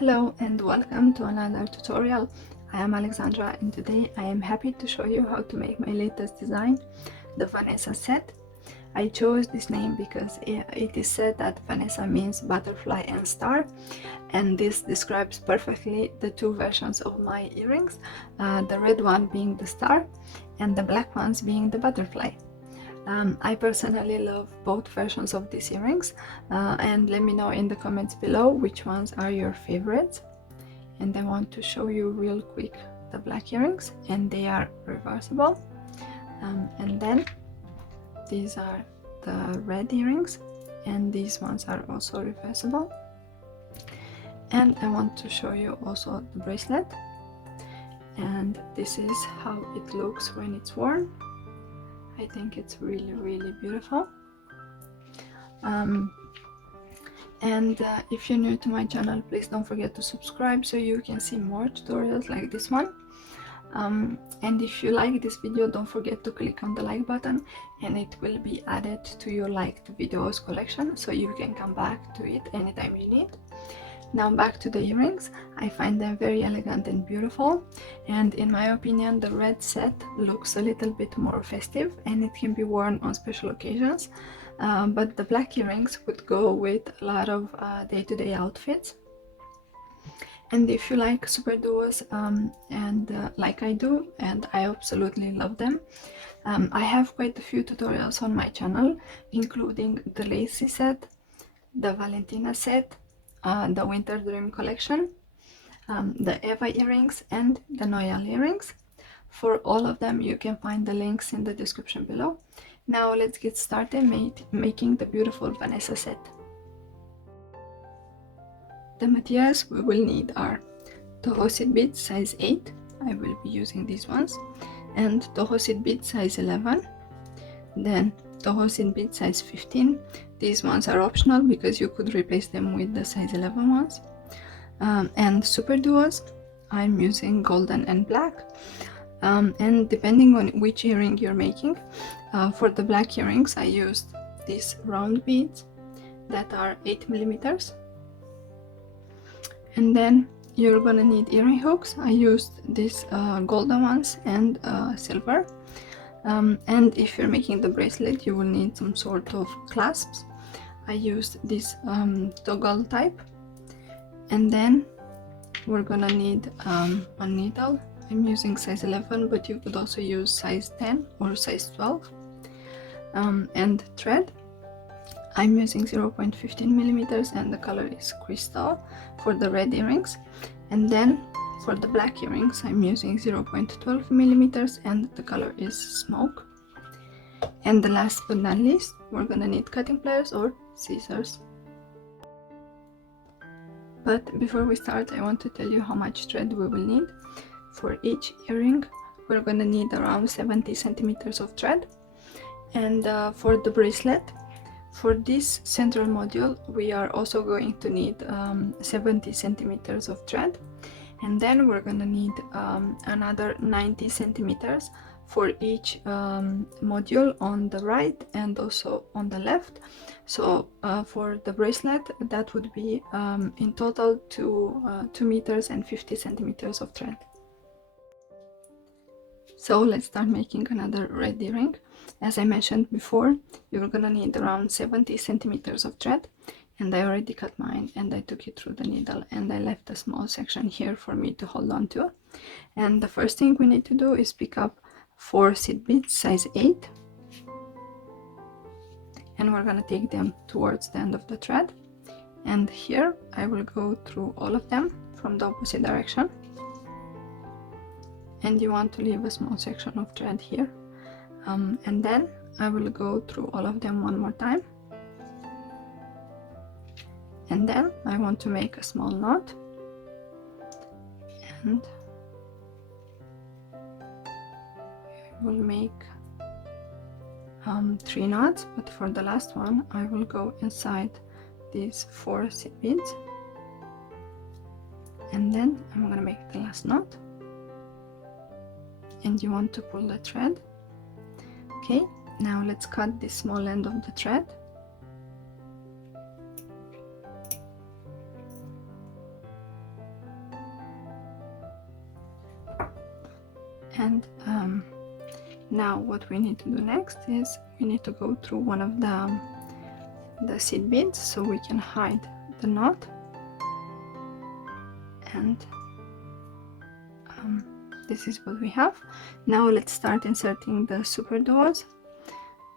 Hello and welcome to another tutorial. I am Alexandra and today I am happy to show you how to make my latest design, the Vanessa set. I chose this name because it is said that Vanessa means butterfly and star, and this describes perfectly the two versions of my earrings, the red one being the star and the black ones being the butterfly. I personally love both versions of these earrings, and let me know in the comments below which ones are your favorites. And I want to show you real quick the black earrings, and they are reversible. And then these are the red earrings, and these ones are also reversible. And I want to show you also the bracelet, and this is how it looks when it's worn. I think it's really beautiful. If you're new to my channel, please don't forget to subscribe so you can see more tutorials like this one. And if you like this video, don't forget to click on the like button and it will be added to your liked videos collection so you can come back to it anytime you need. Now back to the earrings. I find them very elegant and beautiful, and in my opinion the red set looks a little bit more festive and it can be worn on special occasions, but the black earrings would go with a lot of day-to-day outfits. And if you like super duos like I do, and I absolutely love them, I have quite a few tutorials on my channel, including the lacy set, the Valentina set, the Winter Dream collection, the Eva earrings and the Noyal earrings. For all of them you can find the links in the description below. Now let's get started making the beautiful Vanessa set. The materials we will need are Toho seed beads size 8, I will be using these ones, and Toho seed beads size 11, then Toho seed beads size 15. These ones are optional because you could replace them with the size 11 ones. And super duos, I'm using golden and black. And depending on which earring you're making, for the black earrings I used these round beads that are 8 millimeters. And then you're gonna need earring hooks. I used these golden ones and silver. And if you're making the bracelet you will need some sort of clasps. I used this toggle type. And then we're gonna need a needle. I'm using size 11, but you could also use size 10 or size 12. And thread. I'm using 0.15 millimeters and the color is crystal for the red earrings. And then for the black earrings I'm using 0.12 millimeters and the color is smoke. And the last but not least, we're gonna need cutting pliers or scissors. But before we start, I want to tell you how much thread we will need. For each earring we're gonna need around 70 centimeters of thread. And for the bracelet, for this central module we are also going to need 70 centimeters of thread. And then we're gonna need another 90 centimeters for each module on the right and also on the left. So for the bracelet that would be in total 2 meters and 50 centimeters of thread. So let's start making another red earring. As I mentioned before, you're gonna need around 70 centimeters of thread, and I already cut mine and I took it through the needle and I left a small section here for me to hold on to. And the first thing we need to do is pick up 4 seed beads size 8, and we're gonna take them towards the end of the thread. And here I will go through all of them from the opposite direction, and you want to leave a small section of thread here. And then I will go through all of them one more time, and then I want to make a small knot, and I will make 3 knots, but for the last one I will go inside these 4 seed beads, and then I'm gonna make the last knot, and you want to pull the thread. Okay, now let's cut the small end of the thread. And now what we need to do next is we need to go through one of the seed beads so we can hide the knot. And this is what we have. Now let's start inserting the superduos.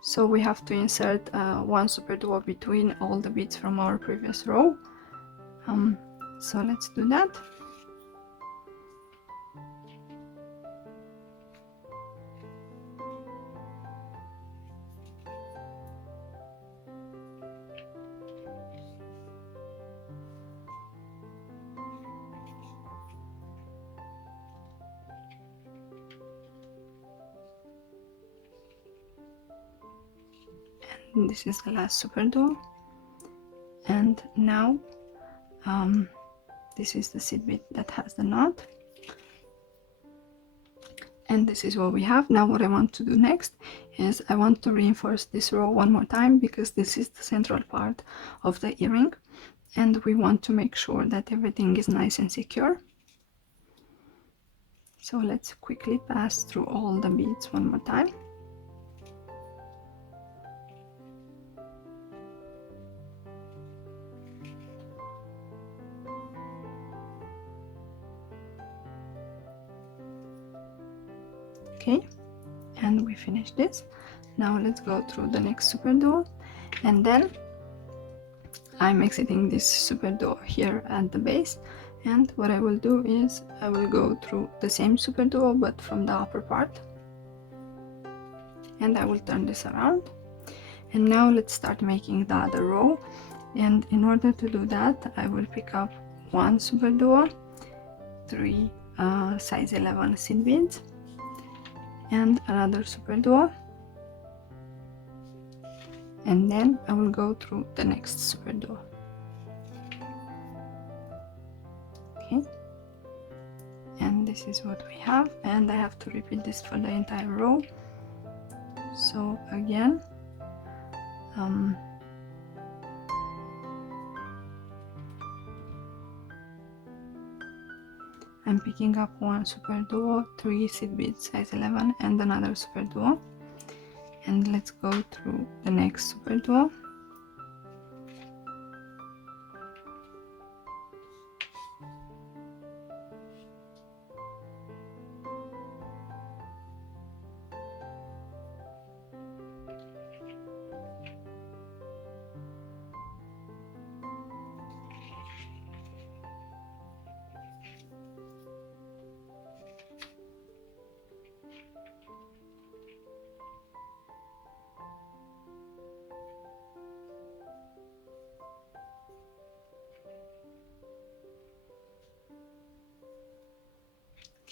So we have to insert one superduo between all the beads from our previous row. So let's do that. And this is the last superduo. And now this is the seed bead that has the knot, and this is what we have. Now what I want to do next is I want to reinforce this row one more time, because this is the central part of the earring and we want to make sure that everything is nice and secure. So let's quickly pass through all the beads one more time. Okay, and we finished this. Now let's go through the next superduo, and then I'm exiting this superduo here at the base, and what I will do is I will go through the same superduo but from the upper part, and I will turn this around. And now let's start making the other row, and in order to do that I will pick up one superduo, 3 size 11 seed beads, and another superduo, and then I will go through the next superduo. Okay, and this is what we have, and I have to repeat this for the entire row. So again, I'm picking up one superduo, 3 seed beads size 11, and another superduo, and let's go through the next superduo.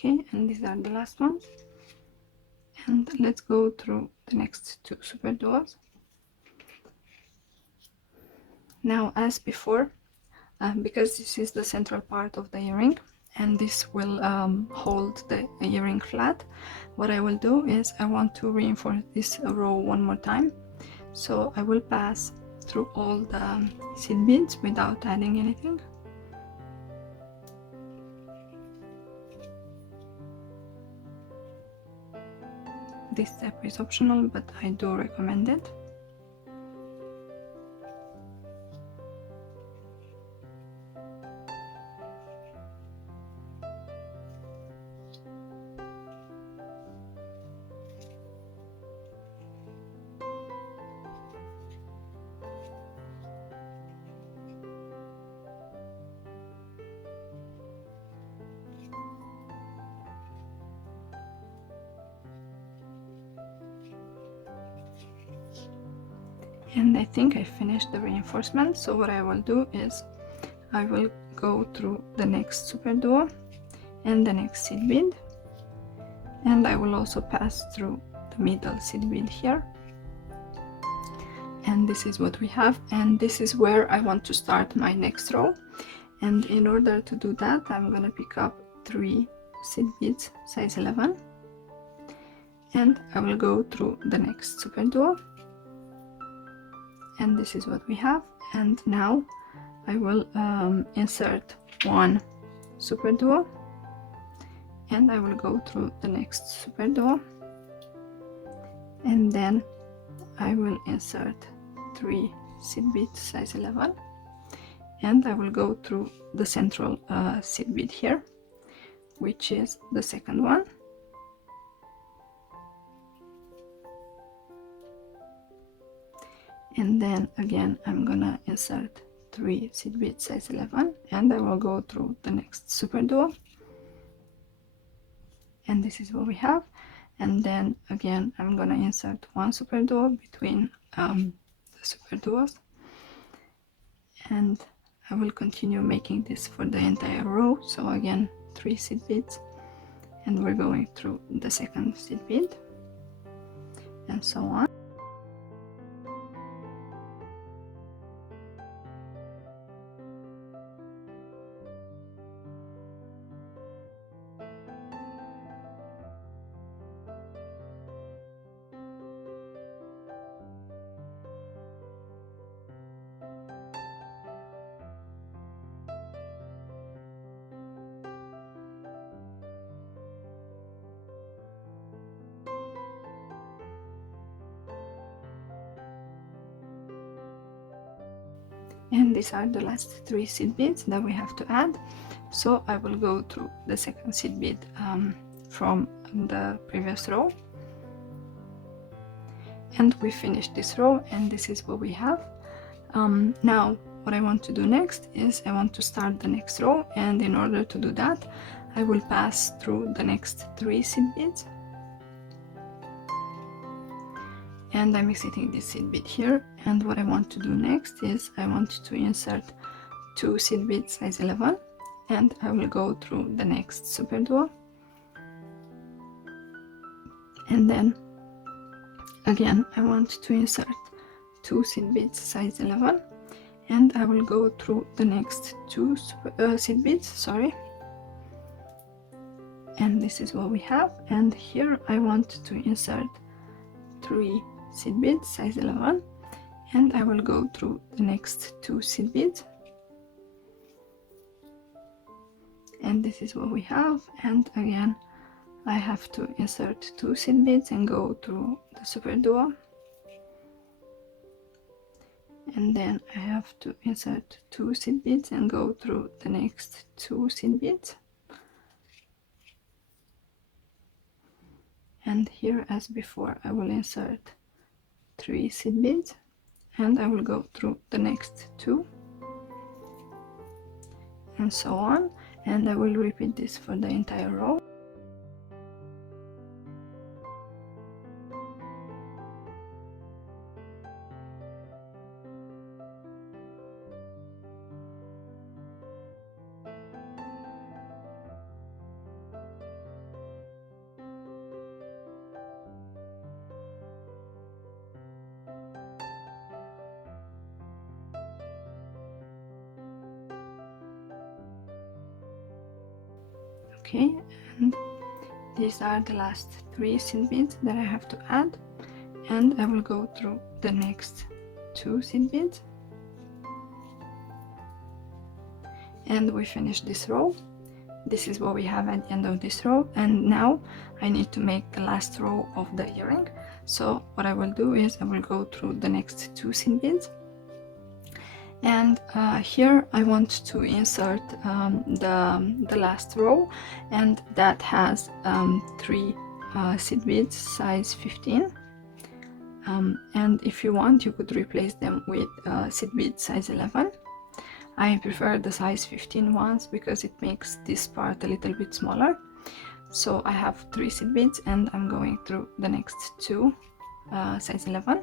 Okay, and these are the last ones, and let's go through the next 2 superduos. Now, as before, because this is the central part of the earring and this will hold the earring flat, what I will do is I want to reinforce this row one more time. So I will pass through all the seed beads without adding anything. This step is optional, but I do recommend it. And I think I finished the reinforcement, so what I will do is I will go through the next superduo and the next seed bead, and I will also pass through the middle seed bead here. And this is what we have, and this is where I want to start my next row. And in order to do that, I'm gonna pick up 3 seed beads size 11, and I will go through the next superduo. And this is what we have. And now I will insert one superduo, and I will go through the next superduo, and then I will insert 3 seed beads size 11, and I will go through the central seed bead here, which is the second one, and then again I'm gonna insert 3 seed beads size 11, and I will go through the next superduo, and this is what we have. And then again I'm gonna insert 1 superduo between the superduos, and I will continue making this for the entire row. So again 3 seed beads, and we're going through the second seed bead, and so on. And these are the last 3 seed beads that we have to add. So I will go through the second seed bead from the previous row, and we finished this row, and this is what we have. Now what I want to do next is I want to start the next row, and in order to do that I will pass through the next 3 seed beads, and I'm exiting this seed bead here. And what I want to do next is I want to insert 2 seed beads size 11, and I will go through the next superduo, and then again I want to insert 2 seed beads size 11, and I will go through the next 2 seed beads, sorry, and this is what we have. And here I want to insert 3 seed beads size 11, and I will go through the next 2 seed beads, and this is what we have. And again I have to insert 2 seed beads and go through the superduo, and then I have to insert 2 seed beads and go through the next 2 seed beads, and here as before I will insert 3 seed beads, and I will go through the next 2, and so on, and I will repeat this for the entire row. Okay, and these are the last 3 seed beads that I have to add, and I will go through the next 2 seed beads, and we finish this row. This is what we have at the end of this row, and now I need to make the last row of the earring. So what I will do is I will go through the next 2 seed beads, and here I want to insert the last row, and that has 3 seed beads size 15, and if you want you could replace them with seed beads size 11. I prefer the size 15 ones because it makes this part a little bit smaller. So I have 3 seed beads, and I'm going through the next 2 size 11,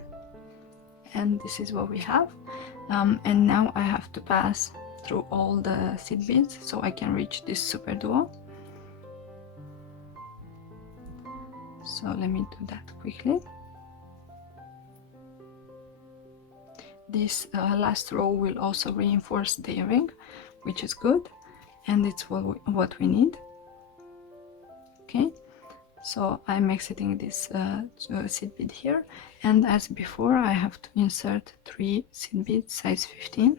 and this is what we have. And now I have to pass through all the seed beads so I can reach this superduo. So let me do that quickly. This last row will also reinforce the earring, which is good, and it's what we need. Okay, so I'm exiting this seed bead here, and as before I have to insert 3 seed beads size 15,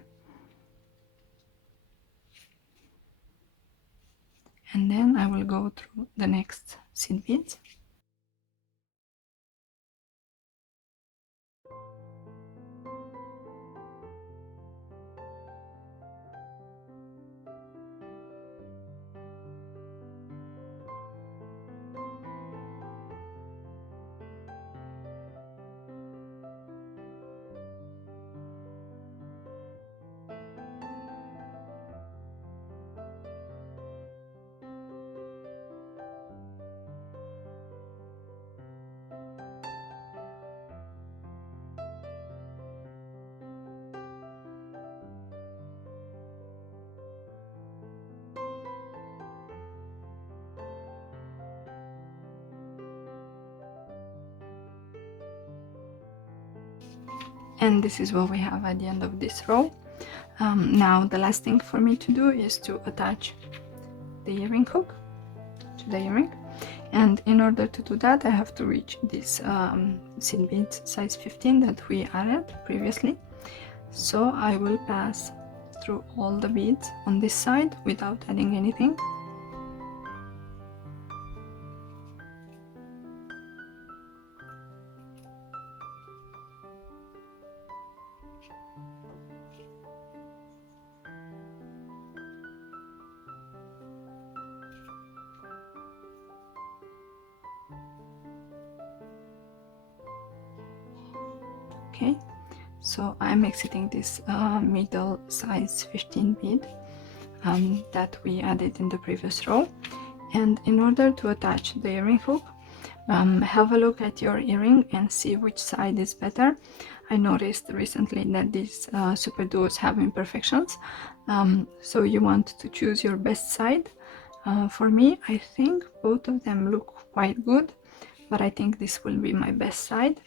and then I will go through the next seed beads. And this is what we have at the end of this row. Now the last thing for me to do is to attach the earring hook to the earring, and in order to do that I have to reach this seed beads size 15 that we added previously. So I will pass through all the beads on this side without adding anything. Okay, so I'm exiting this middle size 15 bead that we added in the previous row, and in order to attach the earring hook, have a look at your earring and see which side is better. I noticed recently that these Superduos have imperfections, so you want to choose your best side. For me, I think both of them look quite good, but I think this will be my best side.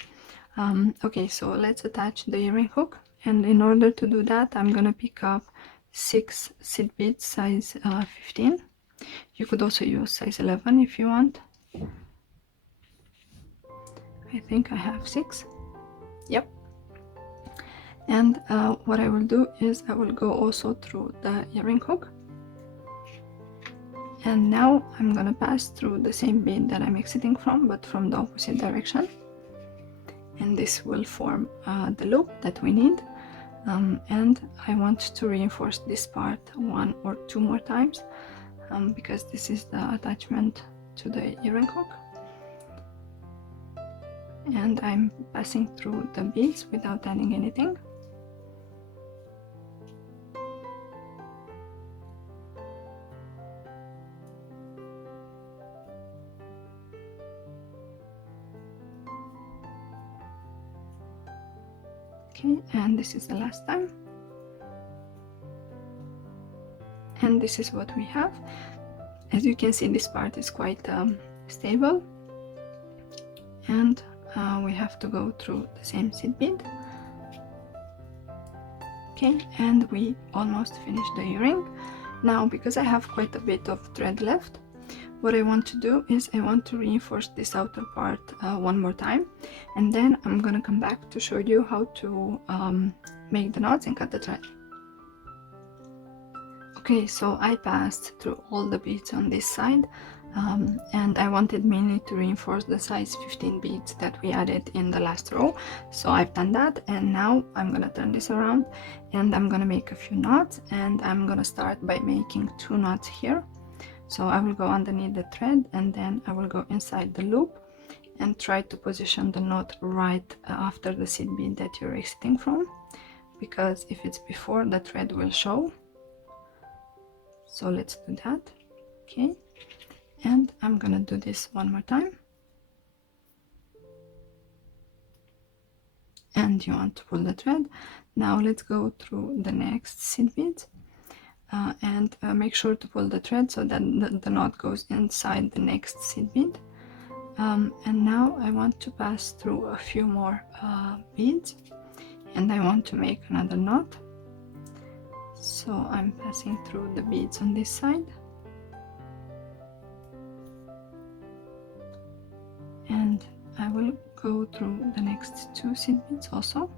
Okay, so let's attach the earring hook, and in order to do that I'm gonna pick up 6 seed beads size 15. You could also use size 11 if you want. I think I have 6. Yep. And what I will do is I will go also through the earring hook, and now I'm gonna pass through the same bead that I'm exiting from, but from the opposite direction, and this will form the loop that we need. And I want to reinforce this part 1 or 2 more times because this is the attachment to the earring hook, and I'm passing through the beads without adding anything. Okay, and this is the last time, and this is what we have. As you can see, this part is quite stable, and we have to go through the same seed bead. Okay, and we almost finished the earring. Now, because I have quite a bit of thread left, what I want to do is I want to reinforce this outer part 1 more time, and then I'm gonna come back to show you how to make the knots and cut the thread. Okay, so I passed through all the beads on this side, and I wanted mainly to reinforce the size 15 beads that we added in the last row. So I've done that, and now I'm gonna turn this around and I'm gonna make a few knots, and I'm gonna start by making 2 knots here. So I will go underneath the thread, and then I will go inside the loop and try to position the knot right after the seed bead that you're exiting from, because if it's before, the thread will show. So let's do that. Okay, and I'm gonna do this 1 more time, and you want to pull the thread. Now let's go through the next seed bead, and make sure to pull the thread so that the knot goes inside the next seed bead. And now I want to pass through a few more beads, and I want to make another knot. So I'm passing through the beads on this side, and I will go through the next 2 seed beads also.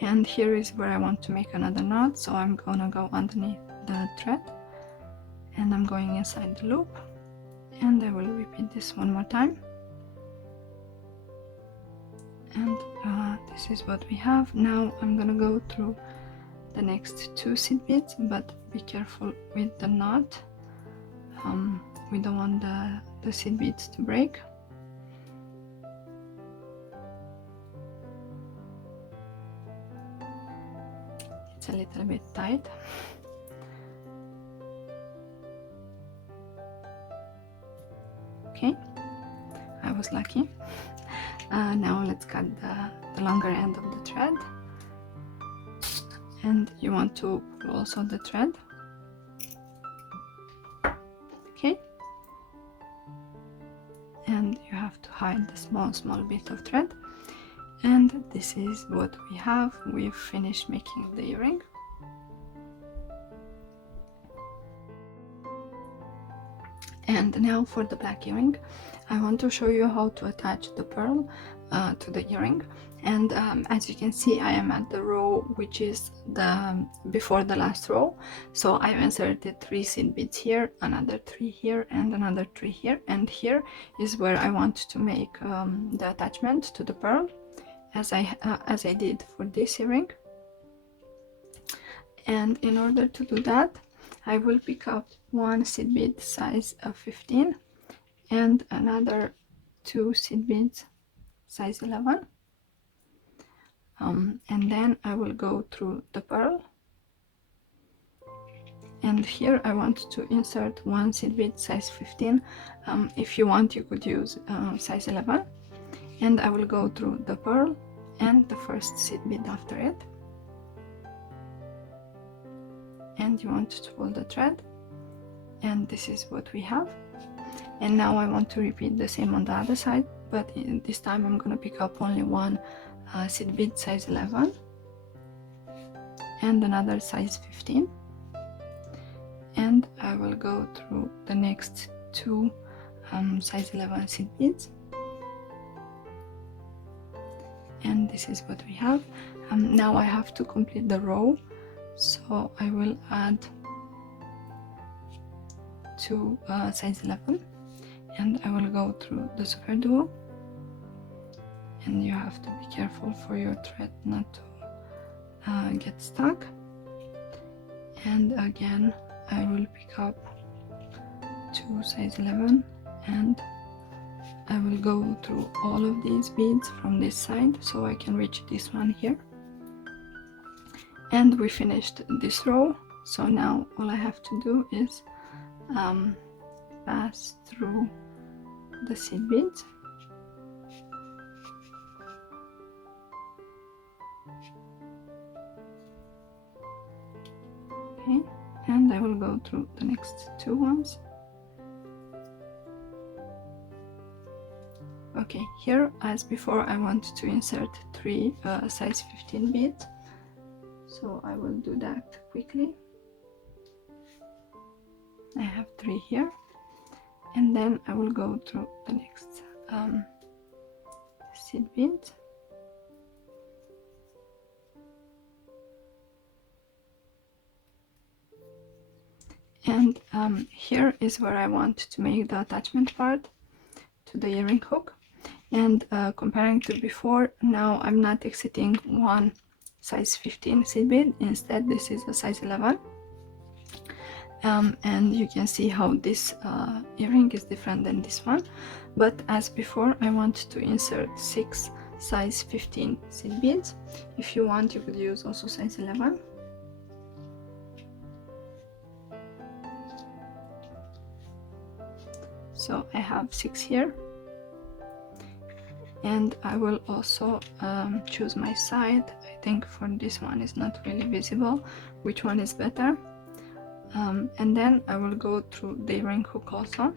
And here is where I want to make another knot, so I'm gonna go underneath the thread, and I'm going inside the loop, and I will repeat this one more time. And this is what we have. Now I'm gonna go through the next 2 seed beads, but be careful with the knot. We don't want the seed beads to break. It's a little bit tight. Okay, I was lucky. Now let's cut the longer end of the thread, and you want to pull also the thread. Okay, and you have to hide the small bit of thread, and this is what we have. We've finished making the earring. And now for the black earring, I want to show you how to attach the pearl to the earring. And as you can see, I am at the row which is the before the last row. So I've inserted 3 seed beads here, another 3 here, and another 3 here. And here is where I want to make the attachment to the pearl, as I did for this earring. And in order to do that, I will pick up 1 seed bead size 15 and another 2 seed beads size 11, and then I will go through the pearl, and here I want to insert 1 seed bead size 15. If you want, you could use size 11, and I will go through the pearl and the first seed bead after it, and you want to pull the thread, and this is what we have. And now I want to repeat the same on the other side, but this time I'm going to pick up only 1 seed bead size 11 and another size 15, and I will go through the next 2 size 11 seed beads, and this is what we have. Now I have to complete the row, so I will add 2 size 11, and I will go through the Superduo, and you have to be careful for your thread not to get stuck. And again I will pick up 2 size 11, and I will go through all of these beads from this side so I can reach this one here. And we finished this row, so now all I have to do is pass through the seed beads, okay, and I will go through the next 2 ones. Okay, here as before I want to insert 3 size 15 beads, so I will do that quickly. I have 3 here, and then I will go through the next seed beads, and here is where I want to make the attachment part to the earring hook. And comparing to before, now I'm not exiting 1 size 15 seed bead, instead this is a size 11. And you can see how this earring is different than this one, but as before I want to insert 6 size 15 seed beads. If you want, you could use also size 11. So I have 6 here, and I will also choose my side. I think for this one is not really visible which one is better. And then I will go through the earring hook also,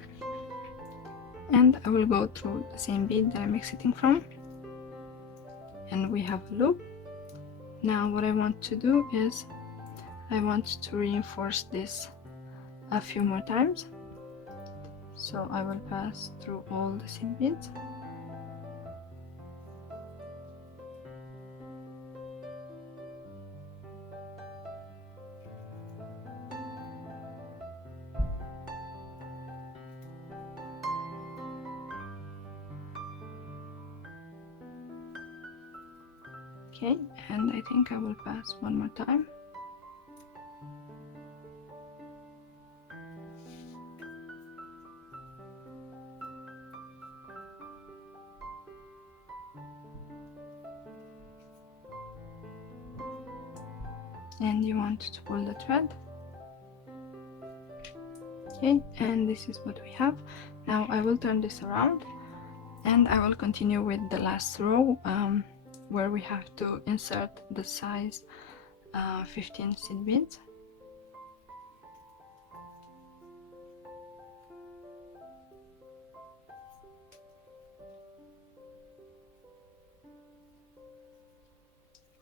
and I will go through the same bead that I'm exiting from, and we have a loop. Now what I want to do is I want to reinforce this a few more times, so I will pass through all the seed beads. Okay, and I think I will pass one more time. And you want to pull the thread. Okay, and this is what we have. Now I will turn this around and I will continue with the last row, where we have to insert the size 15 seed beads.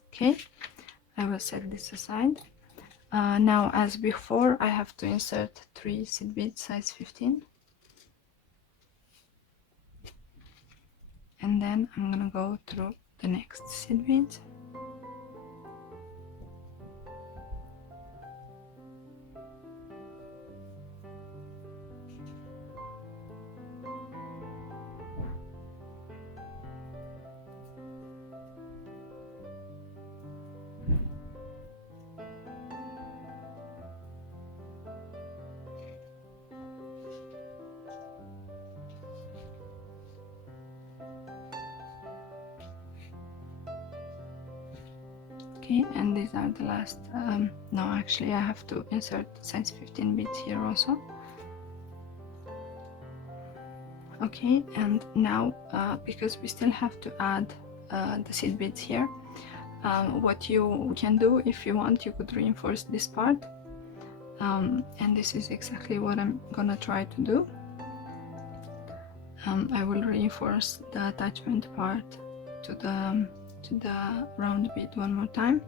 Okay, I will set this aside. Now, as before, I have to insert 3 seed beads size 15, and then I'm gonna go through the next seed beads. Okay, and these are the last, no, actually I have to insert size 15 beads here also. Okay, and now because we still have to add the seed beads here, what you can do, if you want, you could reinforce this part, and this is exactly what I'm gonna try to do. I will reinforce the attachment part to the round bead one more time,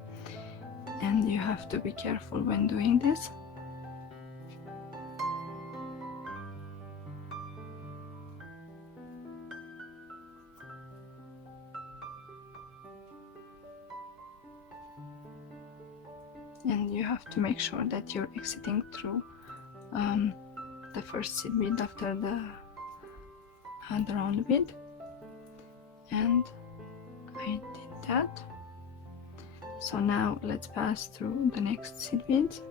and you have to be careful when doing this. And you have to make sure that you're exiting through the first seed bead after the round bead, and I did that. So now let's pass through the next seed beads.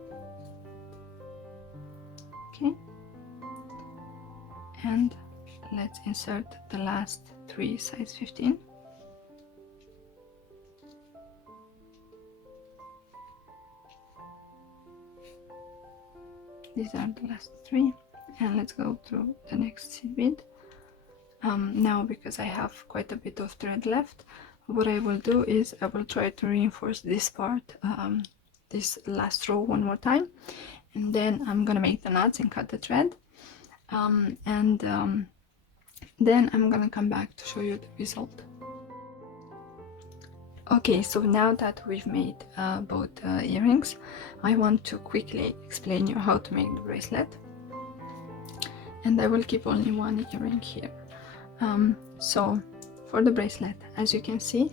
Okay, and let's insert the last 3 size 15. These are the last 3, and let's go through the next seed bead. Now, because I have quite a bit of thread left, what I will do is I will try to reinforce this part, this last row one more time, and then I'm gonna make the knots and cut the thread, then I'm gonna come back to show you the result. Okay, so now that we've made both earrings, I want to quickly explain you how to make the bracelet, and I will keep only one earring here. So for the bracelet, as you can see,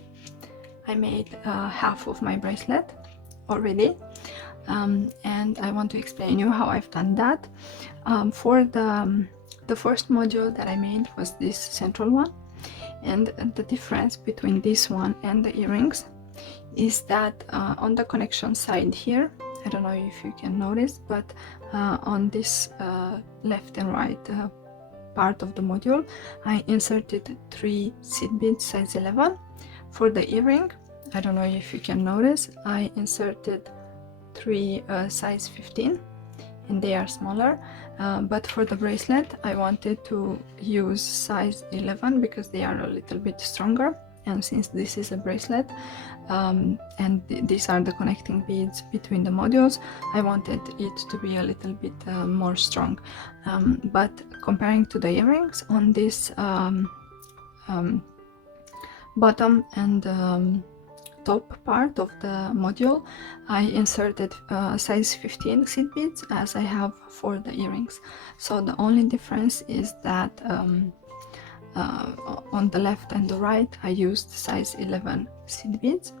I made half of my bracelet already, and I want to explain you how I've done that. For the first module that I made was this central one, and the difference between this one and the earrings is that on the connection side here, I don't know if you can notice, but on this left and right part of the module, I inserted 3 seed beads size 11. For the earring, I don't know if you can notice, I inserted 3 size 15, and they are smaller, but for the bracelet I wanted to use size 11 because they are a little bit stronger, and since this is a bracelet and these are the connecting beads between the modules, I wanted it to be a little bit more strong, but comparing to the earrings, on this bottom and top part of the module, I inserted size 15 seed beads as I have for the earrings. So the only difference is that on the left and the right I used size 11 seed beads.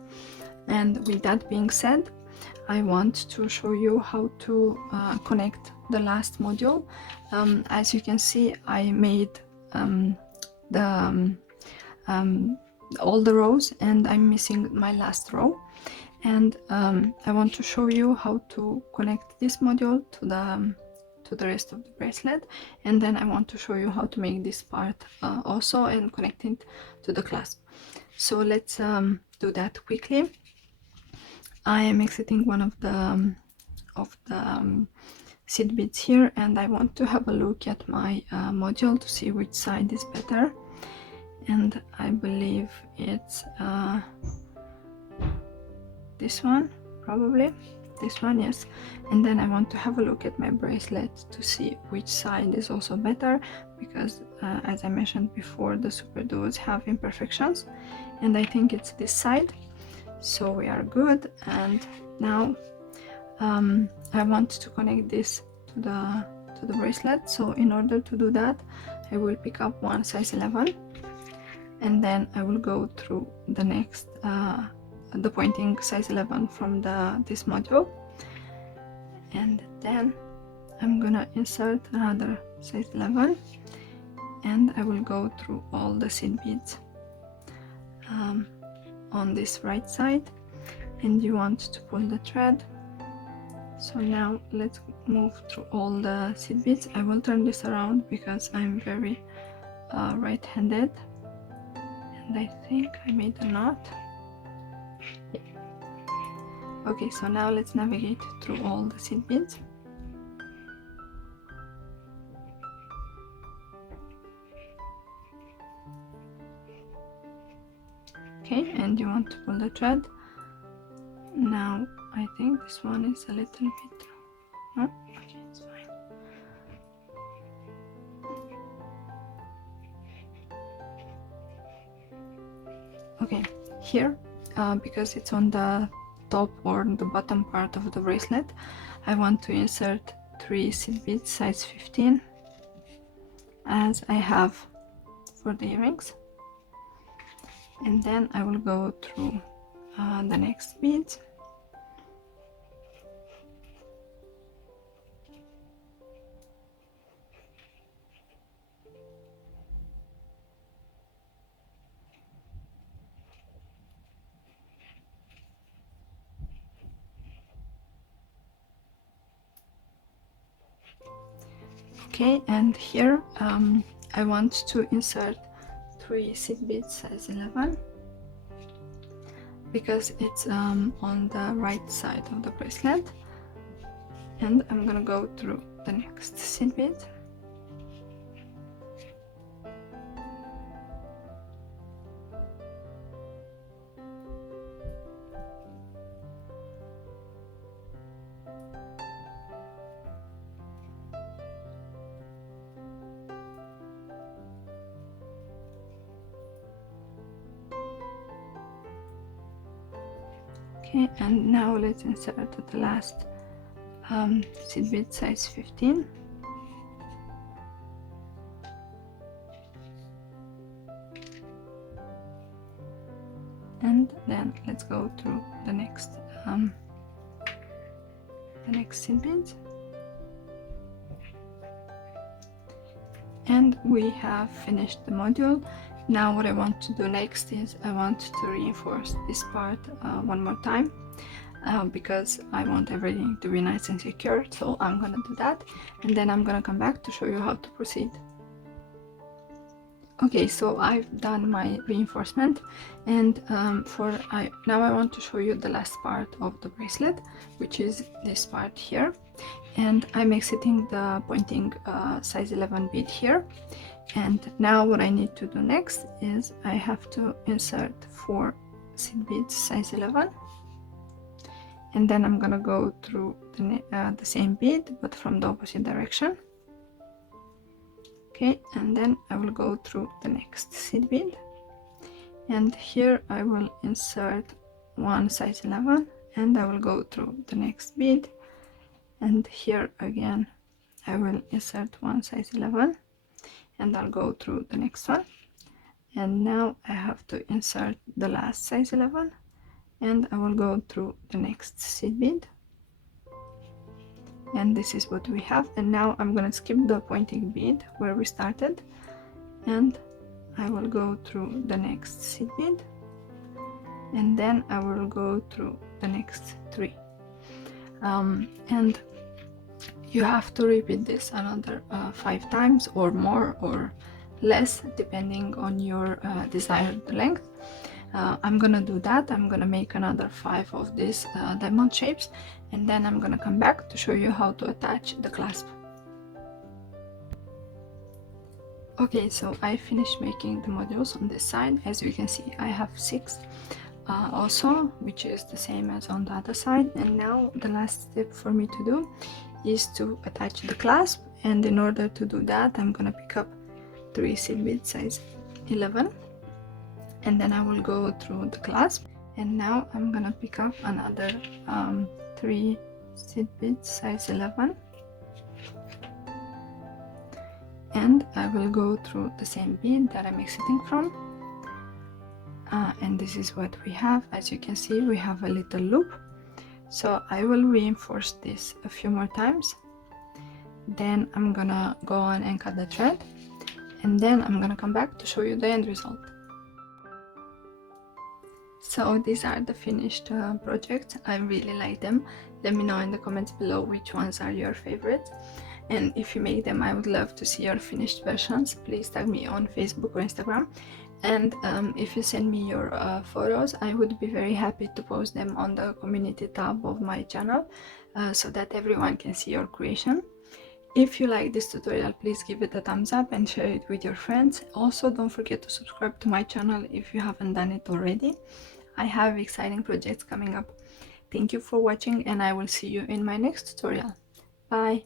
And with that being said, I want to show you how to connect the last module. As you can see, I made all the rows, and I'm missing my last row. And I want to show you how to connect this module to the rest of the bracelet, and then I want to show you how to make this part also and connect it to the clasp. So let's do that quickly. I am exiting one of the seed beads here, and I want to have a look at my module to see which side is better, and I believe it's this one, probably this one, yes. And then I want to have a look at my bracelet to see which side is also better, because as I mentioned before, the Superduos have imperfections, and I think it's this side, so we are good. And now I want to connect this to the bracelet. So in order to do that, I will pick up one size 11, and then I will go through the next the pointing size 11 from this module, and then I'm gonna insert another size 11, and I will go through all the seed beads on this right side, and you want to pull the thread. So now let's move through all the seed beads. I will turn this around because I'm very right-handed, and I think I made a knot. Yeah. Okay, so now let's navigate through all the seed beads. Okay, and you want to pull the thread. Now I think this one is a little bit, no, okay, it's fine. Okay, here because it's on the top or the bottom part of the bracelet, I want to insert 3 seed beads size 15, as I have for the earrings, and then I will go through the next beads. Okay, and here I want to insert 3 seed beads size 11, because it's on the right side of the bracelet, and I'm gonna go through the next seed bead. Okay, and now let's insert the last seed bead size 15. And then let's go through the next seed beads. And we have finished the module. Now what I want to do next is I want to reinforce this part one more time, because I want everything to be nice and secure. So I'm gonna do that, and then I'm gonna come back to show you how to proceed. Okay, so I've done my reinforcement, and now I want to show you the last part of the bracelet, which is this part here. And I'm exiting the pointing size 11 bead here, and now what I need to do next is I have to insert 4 seed beads size 11, and then I'm gonna go through the same bead but from the opposite direction. Okay, and then I will go through the next seed bead, and here I will insert 1 size 11, and I will go through the next bead, and here again I will insert 1 size 11, and I'll go through the next one, and now I have to insert the last size 11, and I will go through the next seed bead, and this is what we have. And now I'm gonna skip the pointing bead where we started, and I will go through the next seed bead, and then I will go through the next 3. And you have to repeat this another 5 times or more or less, depending on your desired length. I'm gonna do that. I'm gonna make another 5 of these diamond shapes, and then I'm gonna come back to show you how to attach the clasp. Okay, so I finished making the modules on this side. As you can see, I have 6 also, which is the same as on the other side. And now the last step for me to do is to attach the clasp, and in order to do that, I'm gonna pick up 3 seed bead size 11, and then I will go through the clasp. And now I'm gonna pick up another 3 seed bead size 11, and I will go through the same bead that I'm exiting from. And this is what we have. As you can see, we have a little loop, so I will reinforce this a few more times. Then I'm gonna go on and cut the thread, and then I'm gonna come back to show you the end result. So these are the finished projects. I really like them. Let me know in the comments below which ones are your favorites, and if you make them, I would love to see your finished versions. Please tag me on Facebook or Instagram, and if you send me your photos, I would be very happy to post them on the community tab of my channel, so that everyone can see your creation. If you like this tutorial, please give it a thumbs up and share it with your friends. Also, don't forget to subscribe to my channel if you haven't done it already. I have exciting projects coming up. Thank you for watching, and I will see you in my next tutorial. Bye!